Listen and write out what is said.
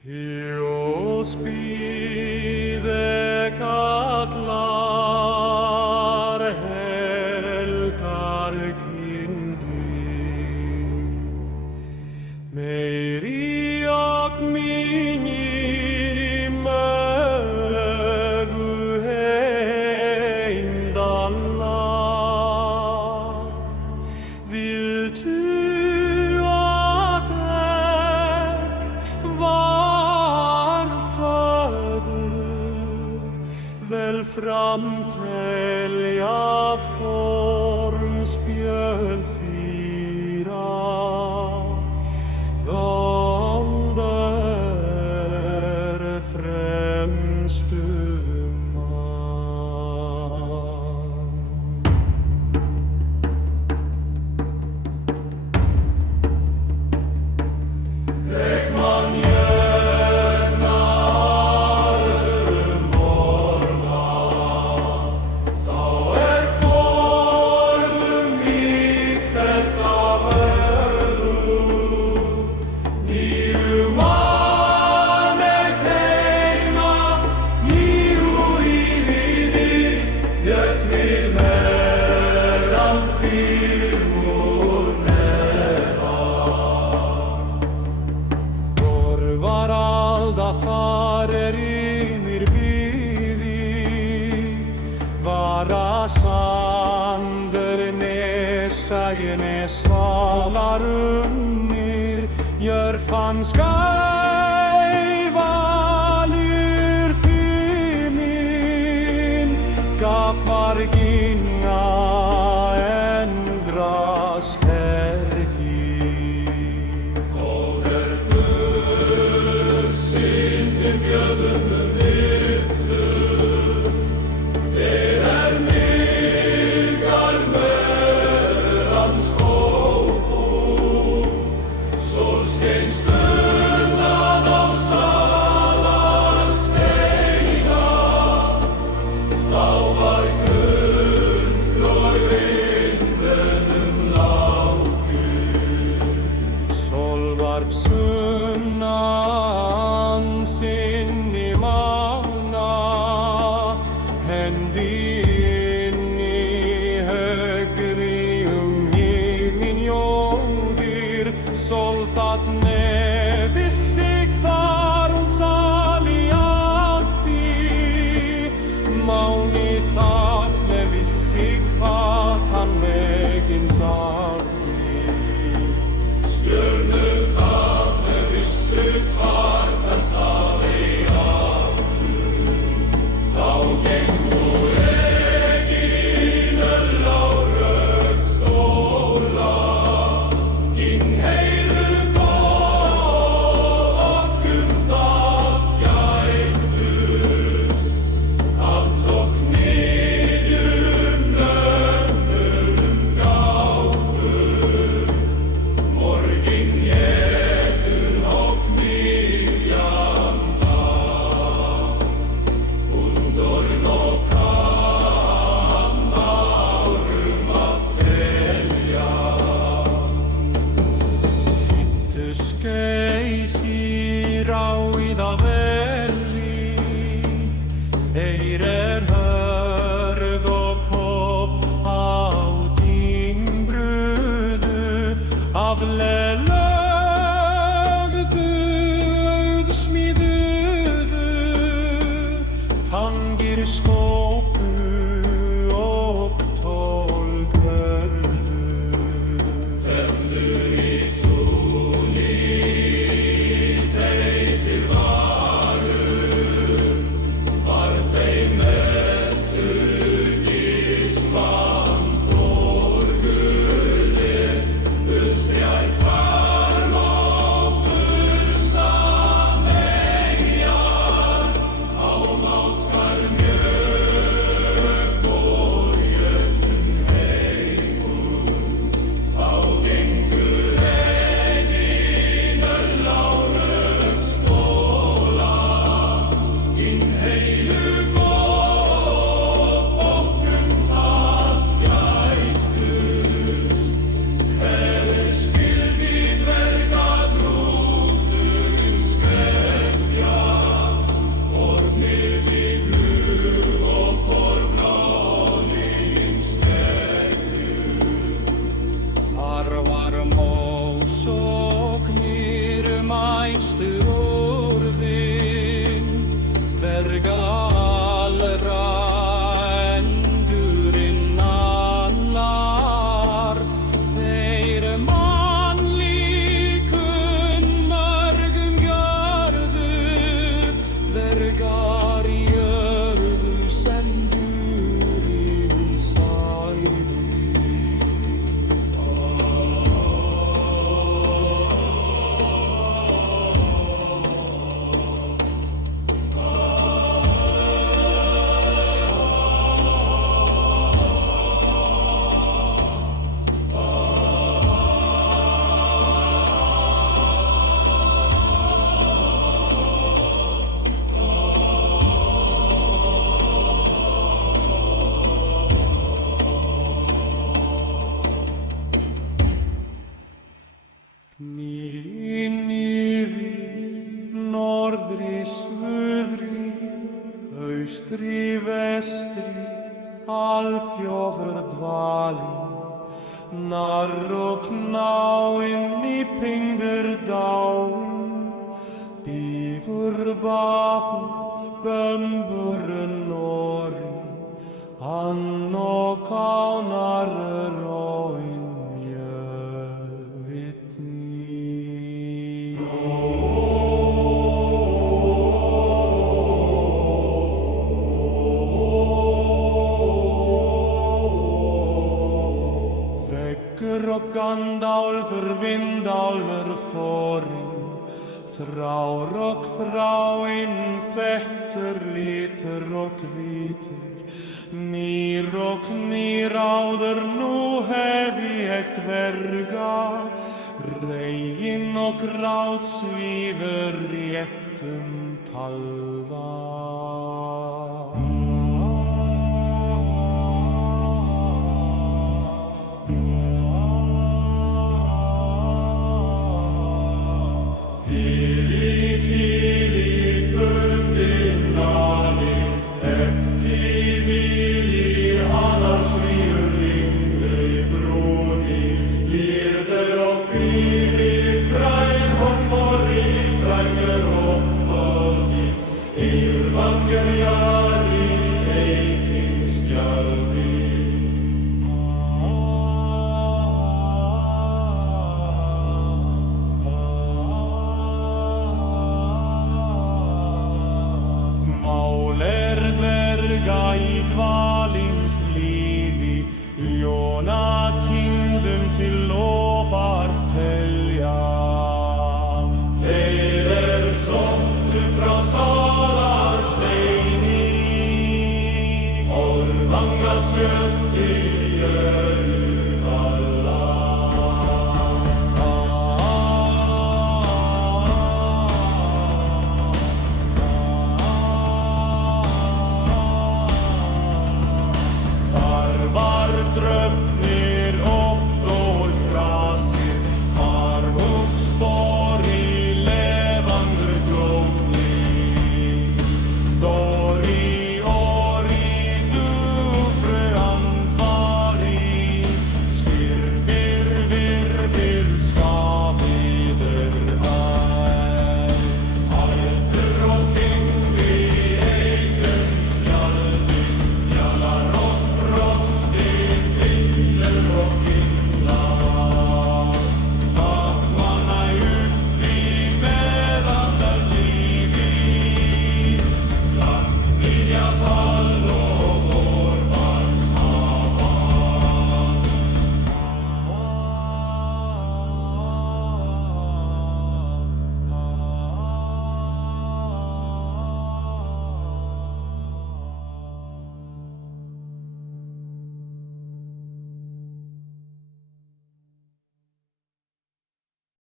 Hios bíðe kallar helgar kynni, meiri og minni mögu heimdalla. Viltu att väl framtälja formspjöld fyra vander främstu man. Lekman farer ymir bíði, vara sander nesægni svalar jörfan skævalur pimin, gapar ginga en graskerki. Sunnan sinni mána hendi inn í högri himinn jóðir, sólfatne vissi hvar hún sali átti, máni þarna vissi hvað hann megin sátti. Stjörnur ráiða velli, þeir hörg og hopp á tímbruðu, aflega lögðu smíðuðu, tangir skópu og tólköldu. Teflur í Mjög læstur orðin, verga allra endurinn annar. Þeir mannlíkun mörgum gjörðu, vergar í jörðu sendurinn sæði. Niðri, norðri, suðri, austri, vestri, alþjóður dvalinn, narr og knáinn í pingður dáinn, bífur, bafur, bömbur, nori, hann og kánar róinn. Veggur og Gandálfur, Vindálfur forinn, þrár og þráinn, þekkur, litur og hvítur, nýr og nýráður, nú hef ég dverga, reginn og grát svífur réttum talva.